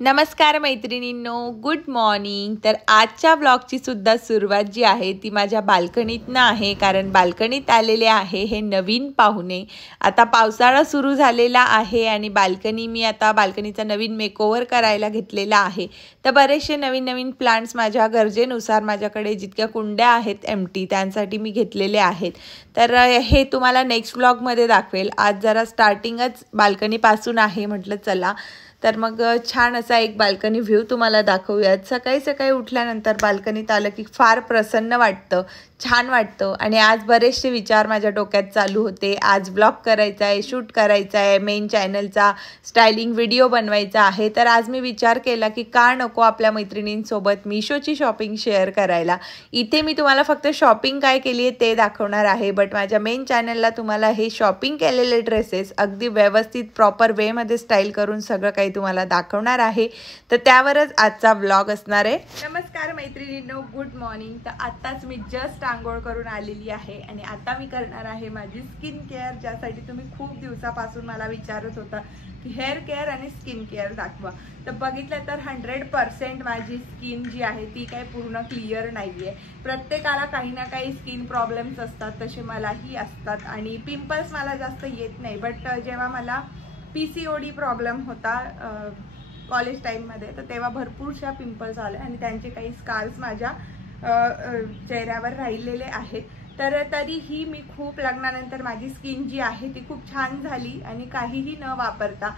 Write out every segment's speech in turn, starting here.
नमस्कार मैत्रिणींनो, good morning. तर आजच्या ब्लॉगची सुद्धा सुरुवात जी आहे ती माझ्या बाल्कनीतनं आहे, कारण बाल्कनीत आलेले आहे हे नवीन पाहुणे। आता पावसाळा सुरू झालेला आहे आणि मी आता बाल्कनीचा नवीन मेकओव्हर करायला घेतलेला आहे। तर बरेचसे नवीन प्लांट्स माझ्या गरजेनुसार माझ्याकडे जितक्या कुंड्या आहेत एम्प्टी त्यांसाठी मी घेतलेले आहेत। तर हे तुम्हाला नेक्स्ट ब्लॉगमध्ये दाखवेल। आज जरा स्टार्टिंगच बाल्कनीपासून आहे, म्हटलं चला तर मग छान असा एक बाल्कनी व्ह्यू तुम्हाला दाखवूयात। सकाळी सकाळी उठल्यानंतर बाल्कनीत आलं की फार प्रसन्न वाटतं, छान वाटतं। आणि आज बरेचसे विचार माझ्या डोक्यात चालू होते। आज ब्लॉग करायचा आहे, शूट करायचा आहे, मेन चॅनलचा स्टायलिंग व्हिडिओ बनवायचा आहे। तर आज मी विचार केला की का नको आपल्या मैत्रिणींसोबत मिशोची शॉपिंग शेअर करायला। इथे मी तुम्हाला फक्त शॉपिंग काय केली आहे ते दाखवणार आहे, बट माझ्या मेन चॅनलला तुम्हाला हे शॉपिंग केलेले ड्रेसेस अगदी व्यवस्थित प्रॉपर वेमध्ये स्टाईल करून सगळं काही तुम्हाला दाखवणार आहे। तर त्यावरच आजचा ब्लॉग असणार आहे। नमस्कार मैत्रिणींनो, गुड मॉर्निंग। तर आताच मी जस्ट आंघोळ करून आलेली आहे आणि आता मी करणार आहे माझी स्किन केअर, ज्यासाठी तुम्ही खूप दिवसापासून मला विचारत होता की हेअर केअर आणि स्किन केअर दाखवा। तर बघितलं तर 100% माझी स्किन जी आहे ती काही पूर्ण क्लिअर नाहीये। प्रत्येकाला काही ना काही स्किन प्रॉब्लेम्स असतात, तसे मलाही असतात आणि पिंपल्स मला जास्त येत नाही। बट जेव्हा मला PCOD प्रॉब्लेम होता कॉलेज टाईममध्ये, तर तेव्हा भरपूरशा पिंपल्स आले आणि त्यांचे काही स्कार्स माझ्या चेहऱ्यावर राहिलेले आहेत। तर तरीही मी खूप लग्नानंतर माझी स्किन जी आहे ती खूप छान झाली आणि काहीही न वापरता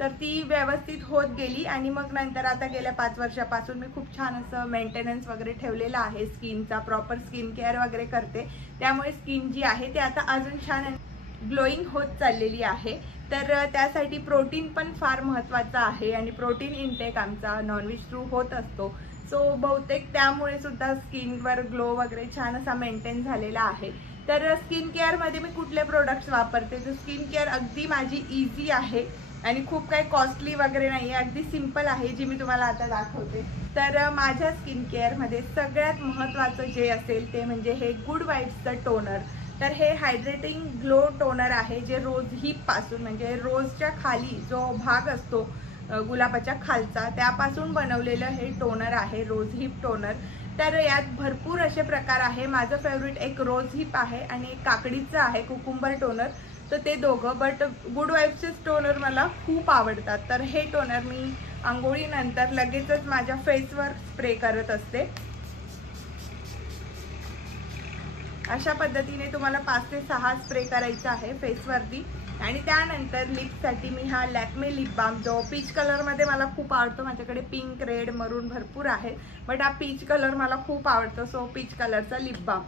तर ती व्यवस्थित होत गेली। आणि मग नंतर आता गेल्या 5 वर्षापासून मी खूप छान असं मेंटेनन्स वगैरे ठेवलेला आहे स्किनचा, प्रॉपर स्किन केअर वगैरे करते। त्यामुळे स्किन जी आहे ती आता अजून छान ग्लोईंग होत चाललेली आहे। तर त्यासाठी प्रोटीन पण फार महत्त्वाचं आहे आणि प्रोटीन इनटेक आमचा नॉनव्हेज थ्रू होत असतो। सो बहुतेक त्यामुळे सुद्धा स्किनवर ग्लो वगैरे छान असा मेंटेन झालेला आहे। तर स्किन केअरमध्ये मी कुठले प्रोडक्ट्स वापरते, तर स्किन केअर अगदी माझी इझी आहे आणि खूप काही कॉस्टली वगैरे नाही आहे, अगदी सिंपल आहे, जी मी तुम्हाला आता दाखवते। तर माझ्या स्किन केअरमध्ये सगळ्यात महत्त्वाचं जे असेल ते म्हणजे हे गुड वाइब्सचं टोनर। तर हे हायड्रेटिंग ग्लो टोनर आहे, जे रोज हिप पासून म्हणजे रोजच्या खाली जो भाग असतो गुलाबाच्या खालचा त्यापासून बनवलेलं हे टोनर आहे, रोज हिप टोनर। तर यात भरपूर असे प्रकार आहे। माझं फेवरेट एक रोज हिप आहे आणि एक काकडीचं आहे कुकुंबर टोनर। तर ते दोघं, बट गुड वाइब्सचे टोनर मला खूप आवडतात। तर हे टोनर मी आंघोळीनंतर लगेचच माझ्या फेसवर स्प्रे करत असते। अशा पद्धतीने तुम्हाला 5 ते 6 स्प्रे करायचा आहे फेसवरती। आणि त्यानंतर लिपसाठी मी हा लॅक्मे लिप बाम, जो पीच कलरमध्ये मला खूप आवडतो। माझ्याकडे पिंक, रेड, मरून भरपूर आहे, बट हा पीच कलर मला खूप आवडतो, सो पीच कलरचा लिप बाम।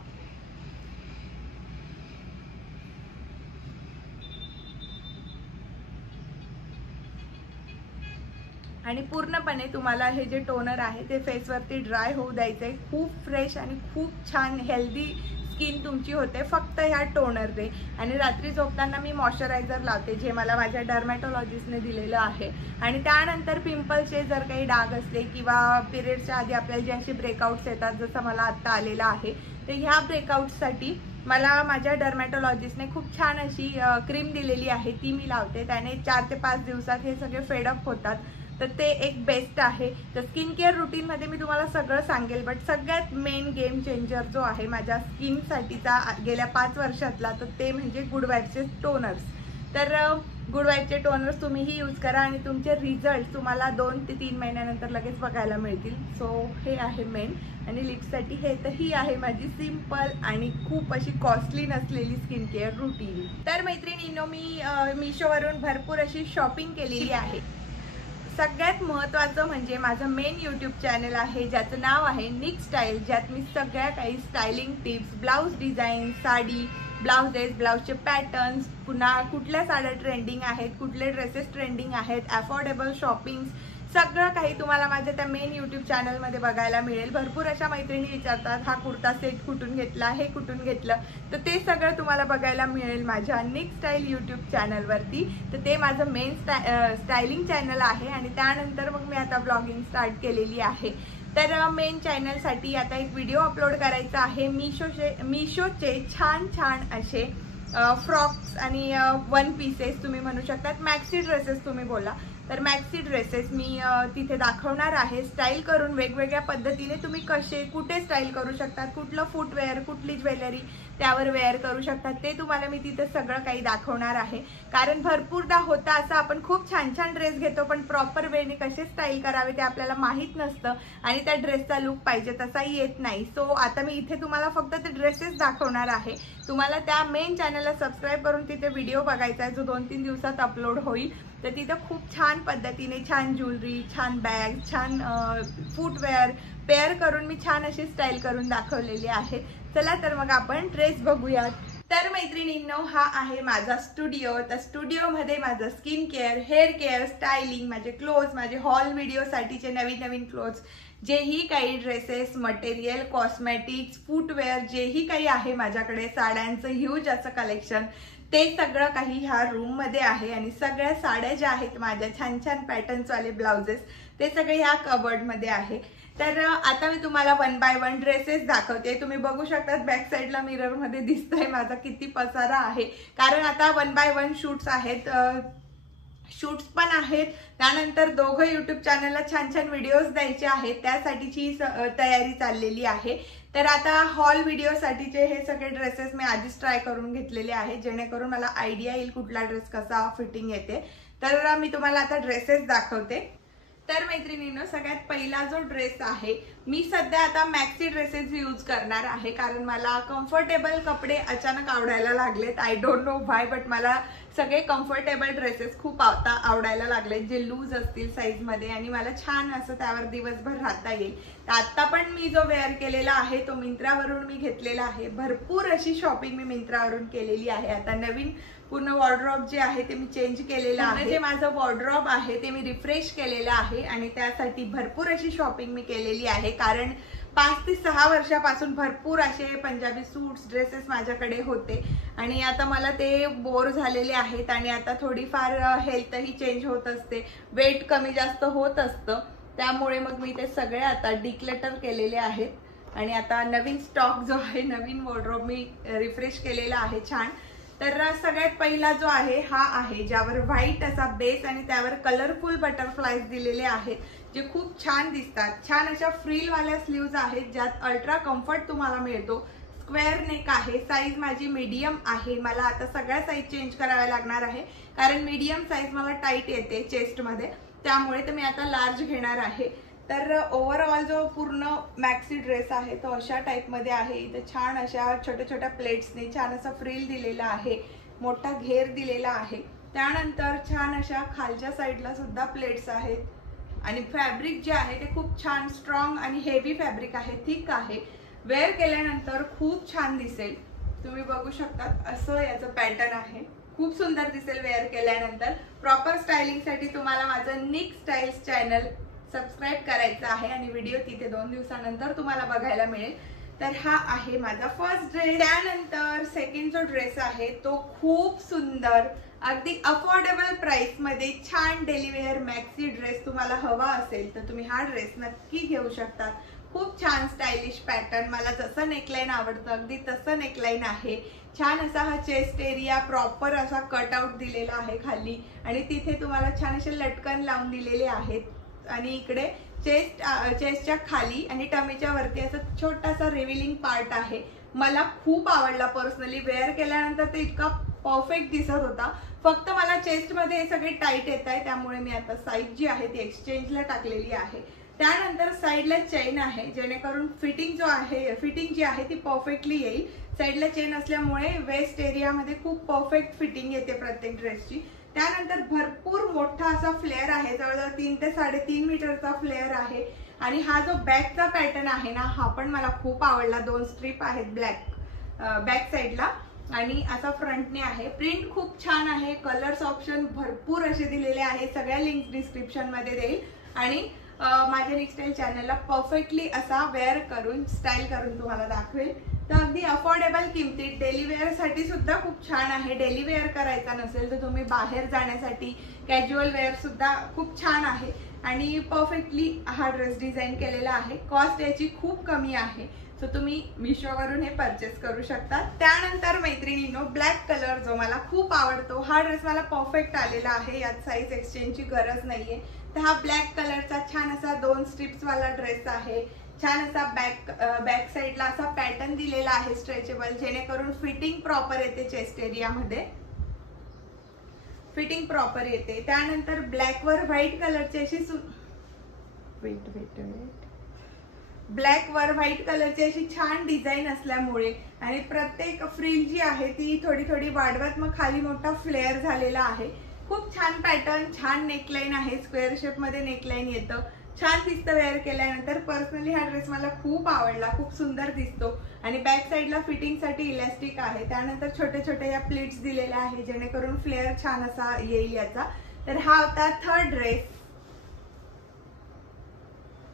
आणि पूर्णपणे तुम्हाला हे जे टोनर आहे ते फेसवरती ड्राय होऊ द्यायचंय। खूप फ्रेश आणि खूप छान हेल्दी स्किन तुमची होते फक्त ह्या टोनरने। आणि रात्री झोपताना मी मॉइश्चरायझर लावते, जे मला माझ्या डर्मॅटॉलॉजिस्टने दिलेलं आहे। आणि त्यानंतर पिंपल्सचे जर काही डाग असले किंवा पिरियड्सच्या आधी आपल्याला जे असे ब्रेकआउट्स येतात, जसं मला आत्ता आलेला आहे, तर ह्या ब्रेकआउट्ससाठी मला माझ्या डर्मॅटॉलॉजिस्टने खूप छान अशी क्रीम दिलेली आहे, ती मी लावते। त्याने 4 ते 5 दिवसात हे सगळे फेडअप होतात, तर ते एक बेस्ट आहे। तर स्किन केअर रुटीनमध्ये मी तुम्हाला सगळं सांगेल, बट सगळ्यात मेन गेम चेंजर जो आहे माझ्या स्किनसाठीचा गेल्या 5 वर्षातला, तर ते म्हणजे गुड वाइब्सचे टोनर्स। तर गुड वाइब्सचे टोनर्स तुम्हीही यूज करा आणि तुमचे रिझल्ट तुम्हाला 2 ते 3 महिन्यानंतर लगेच बघायला मिळतील। सो हे आहे मेन। आणि लिप्ससाठी हे तर ही आहे माझी सिंपल आणि खूप अशी कॉस्टली नसलेली स्किन केअर रुटीन। तर मैत्रिणींनो, मी मिशोवरून भरपूर अशी शॉपिंग केलेली आहे। सगळ्यात महत्त्वाचं म्हणजे माझं मेन यूट्यूब चॅनल आहे, ज्याचं नाव आहे निक स्टाईल, ज्यात मी सगळ्या काही styling tips, blouse design, sari, blouses, ब्लाऊजचे पॅटर्न्स, पुन्हा कुठल्या साड्या ट्रेंडिंग आहेत, कुठले ड्रेसेस ट्रेंडिंग आहेत, अफोर्डेबल शॉपिंग्स, सगळं काही तुम्हाला माझ्या त्या मेन यूट्यूब चॅनलमध्ये बघायला मिळेल। भरपूर अशा मैत्रिणी विचारतात हा कुर्ता सेट कुठून घेतला, हे कुठून घेतलं, तर ते सगळं तुम्हाला बघायला मिळेल माझ्या निक स्टाईल यूट्यूब चॅनलवरती। तर ते माझं मेन स्टायलिंग चॅनल आहे आणि त्यानंतर मग मी आता ब्लॉगिंग स्टार्ट केलेली आहे। तर मेन चॅनलसाठी आता एक व्हिडिओ अपलोड करायचा आहे। मिशोचे छान छान असे फ्रॉक्स आणि वन पीसेस तुम्ही म्हणू शकतात, मॅक्सी ड्रेसेस तुम्ही बोला, तर मॅक्सी ड्रेसेस मी तिथे दाखवणार आहे स्टाईल करून वेगवेगळ्या पद्धतीने तुम्ही कसे कुठे स्टाईल करू शकतात, कुठलं फुटवेअर, कुठली ज्वेलरी त्यावर वेअर करू शकतात ते तुम्हाला मी तिथे सगळं काही दाखवणार आहे। कारण भरपूरदा होता असं आपण खूप छान छान ड्रेस घेतो पण प्रॉपर वेने कसे स्टाईल करावे ते आपल्याला माहीत नसतं आणि त्या ड्रेसचा लुक पाहिजे तसाही येत नाही। सो आता मी इथे तुम्हाला फक्त ते ड्रेसेस दाखवणार आहे। तुम्हाला त्या मेन चॅनलला सबस्क्राइब करून तिथे व्हिडिओ बघायचा आहे जो 2-3 दिवसात अपलोड होईल। तर तिथे खूप छान पद्धतीने छान ज्वेलरी, छान बॅग, छान फुटवेअर पेअर करून मी छान अशी स्टाईल करून दाखवलेली आहे। चला तर मग आपण ड्रेस बघूयात। तर मैत्रिणींनो, हा आहे माझा स्टुडिओ। तर स्टुडिओमध्ये माझं skin care, hair care, styling, माझे क्लोथ्स, माझे हॉल व्हिडिओसाठीचे नवीन नवीन क्लोथ्स, जेही काही ड्रेसेस, मटेरियल, कॉस्मेटिक्स, फुटवेअर जेही काही आहे माझ्याकडे, साड्यांचं ह्यूज असं कलेक्शन, ते सगळं काही ह्या रूममध्ये आहे। आणि सगळ्या साड्या ज्या आहेत माझ्या छान छान पॅटर्न्सवाले ब्लाउजेस ते सगळे ह्या कबर्डमध्ये आहे। तर आता मी तुम्हाला 1 बाय 1 ड्रेसेस दाखवते। तुम्ही बघू शकतात बॅक साईडला मिररमध्ये दिसतंय माझा किती पसारा आहे, कारण आता 1 बाय 1 शूट्स आहेत, शूट्स पण आहेत, त्यानंतर दोघं यूट्यूब चॅनलला छान छान व्हिडिओज द्यायचे आहेत, त्यासाठीची तयारी चाललेली आहे। तर आता हॉल व्हिडिओसाठीचे हे सगळे ड्रेसेस मी आधीच ट्राय करून घेतलेले आहेत जेणेकरून मला आयडिया येईल कुठला ड्रेस कसा फिटिंग येते। तर मी तुम्हाला आता ड्रेसेस दाखवते। तर मैत्रिणींनो, सगळ्यात पहिला जो ड्रेस आहे, मी सध्या आता मॅक्सी ड्रेसेस यूज करणार आहे कारण मला कम्फर्टेबल कपडे अचानक आवडायला लागलेत। I don't know why, but मला सगळे कम्फर्टेबल ड्रेसेस खूप आता आवडायला लागलेत जे लूज असतील साईजमध्ये आणि मला छान असं त्यावर दिवसभर राहता येईल। तर आता पण मी जो वेअर केलेला आहे तो मिंत्रावरून मी घेतलेला आहे। भरपूर अशी शॉपिंग मी मिंत्रावरून केलेली आहे। आता नवीन पूर्ण वॉर्डरोब जे आहे ते मी चेंज केलेलं आहे, जे माझं वॉर्डरोब आहे ते मी रिफ्रेश केलेलं आहे आणि त्यासाठी भरपूर अशी शॉपिंग मी केलेली आहे। कारण 5 ते 6 वर्षापासून भरपूर असे पंजाबी सूट्स, ड्रेसेस माझ्याकडे होते आणि आता मला ते बोर झालेले आहेत आणि आता थोडीफार हेल्थही चेंज होत असते, वेट कमी जास्त होत असतं, त्यामुळे मग मी ते सगळे आता डिक्लटर केलेले आहेत आणि आता नवीन स्टॉक जो आहे, नवीन वॉर्डरोब मी रिफ्रेश केलेला आहे छान। तर सगळ्यात पहिला जो आहे हा आहे ज्यावर व्हाईट असा बेस आणि त्यावर कलरफुल बटरफ्लाईज दिलेले आहेत जे खूप छान दिसतात। छान अशा फ्रिल वाल्या स्लीव्ज आहेत ज्यात अल्ट्रा कम्फर्ट तुम्हाला मिळतो। स्क्वेअर नेक आहे, साईज माझी मीडियम आहे। मला आता सगळ्या साईज चेंज कराव्या लागणार आहे कारण मीडियम साईज मला टाईट येते चेस्टमध्ये, त्यामुळे तर मी आता लार्ज घेणार आहे। तर ओव्हरऑल जो पूर्ण मॅक्सी ड्रेस आहे तो अशा टाईपमध्ये आहे। इथे छान अशा छोट्या छोट्या प्लेट्सने छान असा फ्रिल दिलेला आहे, मोठा घेर दिलेला आहे, त्यानंतर छान अशा खालच्या साईडला सुद्धा प्लेट्स आहेत आणि फॅब्रिक जे आहे ते खूप छान स्ट्रॉंग आणि हेवी फॅब्रिक आहे, थिक आहे। वेअर केल्यानंतर खूप छान दिसेल, तुम्ही बघू शकतात असं याचं पॅटर्न आहे, खूप सुंदर दिसेल वेअर केल्यानंतर। प्रॉपर स्टायलिंगसाठी तुम्हाला माझं निक स्टाईल्स चॅनल सबस्क्राइब करायचं आहे आणि व्हिडिओ तिथे 2 दिवसानंतर तुम्हाला बघायला मिळेल। तर हा आहे माझा फर्स्ट ड्रेस। त्यानंतर सेकंड जो ड्रेस आहे तो खूप सुंदर, अगदी अफोर्डेबल प्राइस मध्ये छान डेली वेअर मॅक्सी ड्रेस तुम्हाला हवा असेल तर तुम्ही हा ड्रेस नक्की घेऊ शकता। खूप छान स्टाइलिश पॅटर्न, मला जसं नेकलाइन आवडतं अगदी तसं नेकलाइन आहे। छान असा हा चेस्ट एरिया प्रॉपर असा कटआउट दिलेला आहे खाली आणि तिथे तुम्हाला छान असे लटकन लावून दिलेले आहेत आणि इकडे चेस्टच्या खाली आणि टमीच्या वरती असं छोटासा रिव्हिलिंग पार्ट आहे। मला खूप आवडला पर्सनली, वेअर केल्यानंतर ते इतका परफेक्ट दिसत होता। फक्त मला चेस्टमध्ये हे सगळे टाईट येत आहे, त्यामुळे मी आता साईज जी आहे ती एक्सचेंजला टाकलेली आहे। त्यानंतर साईडला चेन आहे जेणेकरून फिटिंग जी आहे ती परफेक्टली येईल। साईडला चेन असल्यामुळे वेस्ट एरियामध्ये खूप परफेक्ट फिटिंग येते प्रत्येक ड्रेसची। त्यानंतर भरपूर मोठा असा फ्लेअर आहे, जवळजवळ 3 ते 3.5 मीटरचा फ्लेअर आहे आणि हा जो बॅकचा पॅटर्न आहे ना हा पण मला खूप आवडला। 2 स्ट्रीप आहेत बॅक साईडला आणि असा फ्रंटने आहे। प्रिंट खूप छान आहे, कलर्स ऑप्शन भरपूर असे दिलेले आहे, सगळ्या लिंक डिस्क्रिप्शन मध्ये देईल आणि माझ्या निक स्टाईल चॅनलला परफेक्टली असा वेअर करून स्टाईल करून तुम्हाला दाखवेल। तर अगदी अफोर्डेबल किमतीत डेली वेअर साठी सुद्धा खूप छान आहे। डेली वेअर करायचा नसेल तर तुम्ही बाहेर जाण्यासाठी कॅज्युअल वेअर सुद्धा खूप छान आहे। आणि परफेक्टली हा ड्रेस डिझाईन केलेला आहे। कॉस्ट याची खूप कमी आहे, सो तुम्ही मिशोवरून हे परचेस करू शकता। त्यानंतर मैत्रिणींनो, ब्लॅक कलर जो मला खूप आवडतो, हा ड्रेस मला परफेक्ट आलेला आहे, यात साईज एक्सचेंजची गरज नाहीये। तर हा ब्लॅक कलरचा छान असा 2 स्ट्रिप्स वाला ड्रेस आहे। छान असा बॅक साइडला असा पॅटर्न दिलेला आहे स्ट्रेचेबल, जेणेकरून फिटिंग प्रॉपर येते, चेस्ट एरियामध्ये फिटिंग प्रॉपर येते। त्यानंतर ब्लॅक वर व्हाईट कलरची अशी ब्लॅक वर व्हाईट कलरची अशी छान डिझाईन असल्यामुळे आणि प्रत्येक फ्रिल जी आहे ती थोडी थोडी वाढवत मग खाली मोठा फ्लेअर झालेला आहे। खूप छान पॅटर्न, छान नेकलाईन आहे, स्क्वेअर शेप मध्ये नेकलाईन येतं, छान दिसतं वेअर केल्यानंतर। पर्सनली हा ड्रेस मला खूप आवडला, खूप सुंदर दिसतो आणि बॅक साइडला फिटिंग साठी इलास्टिक आहे। त्यानंतर छोटे छोटे या प्लीट्स दिलेल्या आहे, जेणेकरून फ्लेअर छान असा येईल याचा। तर हा होता थर्ड ड्रेस।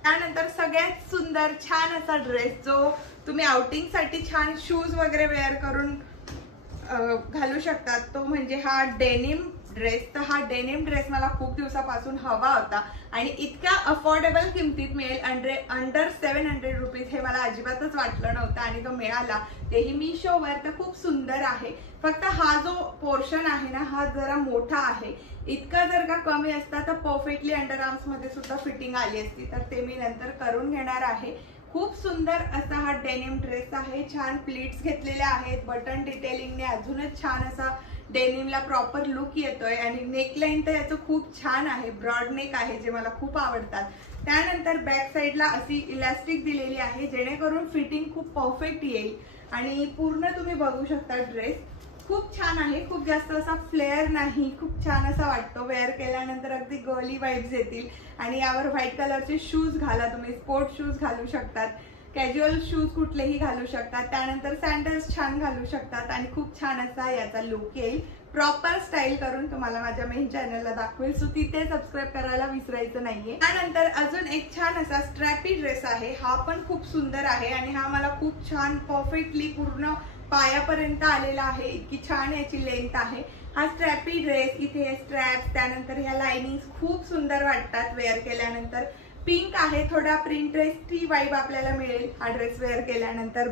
त्यानंतर सगळ्यात सुंदर छान असा ड्रेस, जो तुम्ही आउटिंग साठी छान शूज वगैरे वेअर करून घालू शकतात, तो म्हणजे हा डेनिम ड्रेस। तर हा डेनिम ड्रेस मला खूप दिवसापासून हवा होता आणि इतक्या अफोर्डेबल किमतीत मिळेल, अंडर 700 रुपीज, हे मला अजिबातच वाटलं नव्हतं आणि तो मिळाला, तेही मिशोवर। तर खूप सुंदर आहे, फक्त हा जो पोर्शन आहे ना, हा जरा मोठा आहे। इतका जर का कमी असता तर परफेक्टली अंडर आर्म्स मध्ये सुद्धा फिटिंग आली असती, तर ते मी नंतर करून घेणार आहे। खूप सुंदर असा हा डेनिम ड्रेस आहे, छान प्लीट्स घेतलेले आहेत, बटन डिटेलिंगने अजूनच छान असा डेनिमला प्रॉपर लुक येतोय आणि नेकलाईन तर याचं खूप छान आहे, ब्रॉड नेक आहे, जे मला खूप आवडतात। त्यानंतर बॅक साइडला अशी इलास्टिक दिलेली आहे, जेणेकरून फिटिंग खूप परफेक्ट येईल आणि पूर्ण तुम्ही बघू शकता ड्रेस खूप छान आहे, खूप जास्त असा फ्लेअर नाही, खूप छान असा वाटतो वेअर केल्यानंतर, अगदी गर्ली वाइब्स येतील। आणि यावर व्हाईट कलरचे शूज घाला, तुम्ही स्पोर्ट शूज घालू शकतात, कॅज्युअल शूज कुठलेही घालू शकतात, त्यानंतर सॅन्डल्स छान घालू शकतात आणि खूप छान असा याचा लुक येईल। प्रॉपर स्टाईल करून तुम्हाला माझ्या मेन चॅनलला दाखवेल, सो तिथे सबस्क्राईब करायला विसरायचं नाहीये। त्यानंतर अजून एक छान असा स्ट्रॅपी ड्रेस आहे, हा पण खूप सुंदर आहे आणि हा मला खूप छान परफेक्टली पूर्ण पायापर्यंत आलेला आहे, इतकी छान याची लेंथ आहे। हा स्ट्रॅपी ड्रेस, इथे स्ट्रॅप्स, त्यानंतर ह्या लाइनिंग्स खूप सुंदर वाटतात वेअर केल्यानंतर। पिंक आहे, थोडा प्रिंटेस्टी वाइब आपल्याला मिळेल हा ड्रेस वेअर केल्यानंतर।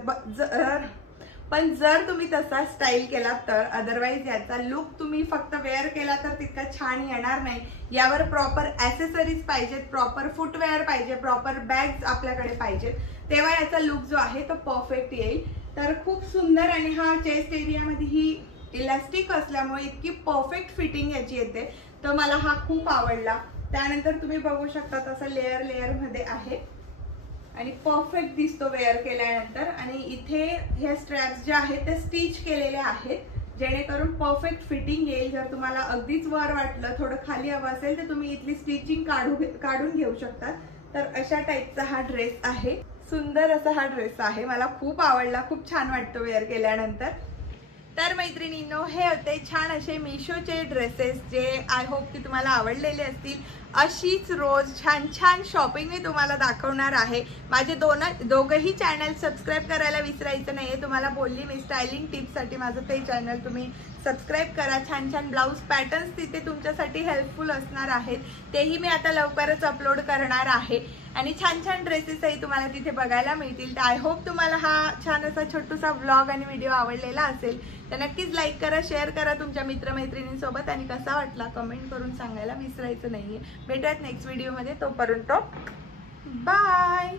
पण जर तुम्ही तसा स्टाईल केला तर, अदरवाइज याचा लुक तुम्ही फक्त वेअर केला तर तितका छान येणार नाही। यावर प्रॉपर ॲसेसरीज पाहिजेत, प्रॉपर फुटवेअर पाहिजे, प्रॉपर बॅग्स आपल्याकडे पाहिजेत, तेव्हा याचा लुक जो आहे तो परफेक्ट येईल। तर खूप सुंदर, आणि हा चेस्ट एरियामध्ये ही इलास्टिक असल्यामुळे इतकी परफेक्ट फिटिंग याची येते, तर मला हा खूप आवडला। त्यानंतर तुम्ही बघू शकता तसं लेयर मध्ये आहे आणि परफेक्ट दिसतो वेअर केल्यानंतर। आणि इथे ह्या स्ट्रॅप्स ज्या आहेत ते स्टिच केलेले आहेत, जेणेकरून परफेक्ट फिटिंग येईल। जर तुम्हाला अगदीच वर वाटलं, थोडं खाली हवं असेल, तर तुम्ही इथली स्टिचिंग काढून घेऊ शकता। तर अशा टाईपचा हा ड्रेस आहे, सुंदर असा हा ड्रेस आहे, मला खूप आवडला, खूप छान वाटतो वेअर केल्यानंतर। तर मैत्रिणींनो, हे होते छान असे मिशोचे ड्रेसेस, जे आय होप की तुम्हाला आवडलेले असतील। अशीच रोज छान छान शॉपिंग मी तुम्हाला दाखवणार आहे। माझे दोघंही चॅनल सबस्क्राईब करायला विसरायचं नाहीये, तुम्हाला बोलली मी, स्टायलिंग टिप्ससाठी माझं ते चॅनल तुम्ही सबस्क्राईब करा। छान छान ब्लाऊज पॅटर्न्स तिथे तुमच्यासाठी हेल्पफुल असणार आहेत, तेही मी आता लवकरच अपलोड करणार आहे आणि छान छान ड्रेसेसही तुम्हाला तिथे बघायला मिळतील। तर आय होप तुम्हाला हा छान असा छोटासा व्लॉग आणि व्हिडिओ आवडलेला असेल, तर नक्कीच लाईक करा, शेअर करा तुमच्या मित्रमैत्रिणींसोबत आणि कसा वाटला कमेंट करून सांगायला विसरायचं नाहीये। भेटूयात नेक्स्ट व्हिडिओमध्ये, तोपर्यंत बाय।